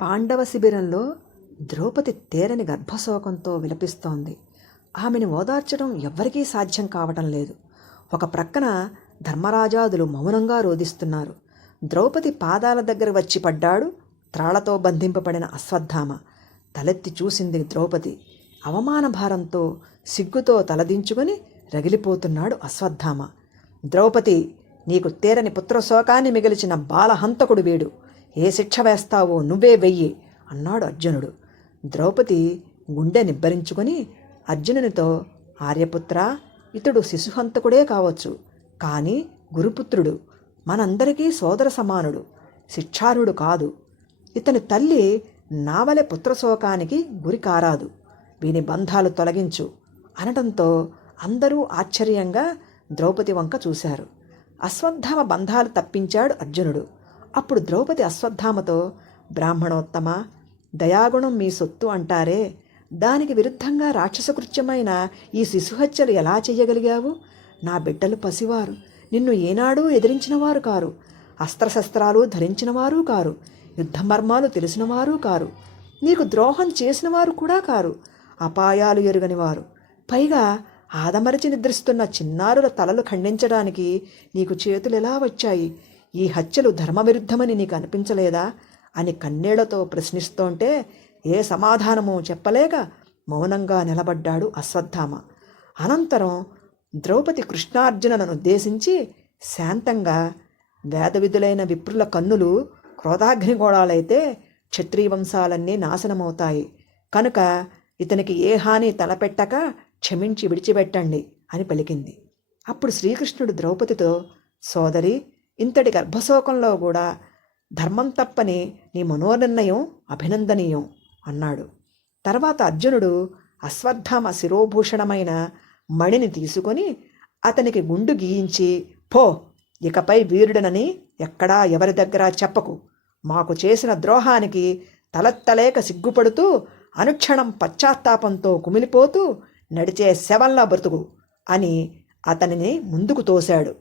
పాండవ శిబిరంలో ద్రౌపది తేరని గర్భశోకంతో విలపిస్తోంది. ఆమెను ఓదార్చడం ఎవ్వరికీ సాధ్యం కావటం లేదు. ఒక ప్రక్కన ధర్మరాజాదులు మౌనంగా రోదిస్తున్నారు. ద్రౌపది పాదాల దగ్గర వచ్చి పడ్డాడు త్రాళ్లతో బంధింపబడిన అశ్వత్థామ. తలెత్తి చూసింది ద్రౌపది. అవమాన భారంతో సిగ్గుతో తలదించుకుని రగిలిపోతున్నాడు అశ్వత్థామ. ద్రౌపది, నీకు తేరని పుత్రశోకాన్ని మిగిల్చిన బాలహంతకుడు వీడు. ఏ శిక్ష వేస్తావో నువ్వే వెయ్యి అన్నాడు అర్జునుడు. ద్రౌపది గుండె నిబ్బరించుకొని అర్జునునితో, ఆర్యపుత్ర, ఇతడు శిశుహంతకుడే కావచ్చు, కానీ గురుపుత్రుడు, మనందరికీ సోదర సమానుడు, శిక్షార్హుడు కాదు. ఇతని తల్లి నావలె పుత్రశోకానికి గురి కారాదు. వీని బంధాలు తొలగించు అనటంతో అందరూ ఆశ్చర్యంగా ద్రౌపది వంక చూశారు. అశ్వత్థామ బంధాలు తప్పించాడు అర్జునుడు. అప్పుడు ద్రౌపది అశ్వత్థామతో, బ్రాహ్మణోత్తమ, దయాగుణం మీ సొత్తు అంటారే, దానికి విరుద్ధంగా రాక్షసకృత్యమైన ఈ శిశుహత్యలు ఎలా చెయ్యగలిగావు? నా బిడ్డలు పసివారు, నిన్ను ఏనాడూ ఎదిరించినవారు కారు, అస్త్రశస్త్రాలు ధరించినవారు కారు, యుద్ధమర్మాలు తెలిసినవారు కారు, నీకు ద్రోహం చేసినవారు కూడా కారు, అపాయాలు ఎరుగనివారు. పైగా ఆదమరచి నిద్రిస్తున్న చిన్నారుల తలలు ఖండించడానికి నీకు చేతులు ఎలా వచ్చాయి? ఈ హత్యలు ధర్మవిరుద్ధమని నీకు అనిపించలేదా అని కన్నీళ్లతో ప్రశ్నిస్తోంటే ఏ సమాధానమూ చెప్పలేక మౌనంగా నిలబడ్డాడు అశ్వత్థామ. అనంతరం ద్రౌపది కృష్ణార్జునులను ఉద్దేశించి శాంతంగా, వేదవిధులైన విప్రుల కన్నులు క్రోధాగ్నిగోళాలైతే క్షత్రియవంశాలన్నీ నాశనమవుతాయి. కనుక ఇతనికి ఏ హాని తలపెట్టక క్షమించి విడిచిపెట్టండి అని పలికింది. అప్పుడు శ్రీకృష్ణుడు ద్రౌపదితో, సోదరి, ఇంతటి గర్భశోకంలో కూడా ధర్మం తప్పని నీ మనోనిర్ణయం అభినందనీయం అన్నాడు. తర్వాత అర్జునుడు అశ్వత్థామ శిరోభూషణమైన మణిని తీసుకొని అతనికి గుండు గీయించి, పో, ఇకపై వీరుడనని ఎక్కడా ఎవరి దగ్గర చెప్పకు. మాకు చేసిన ద్రోహానికి తలెత్తలేక సిగ్గుపడుతూ అనుక్షణం పశ్చాత్తాపంతో కుమిలిపోతూ నడిచే శవంలా బ్రతుకు అని అతనిని ముందుకు తోశాడు.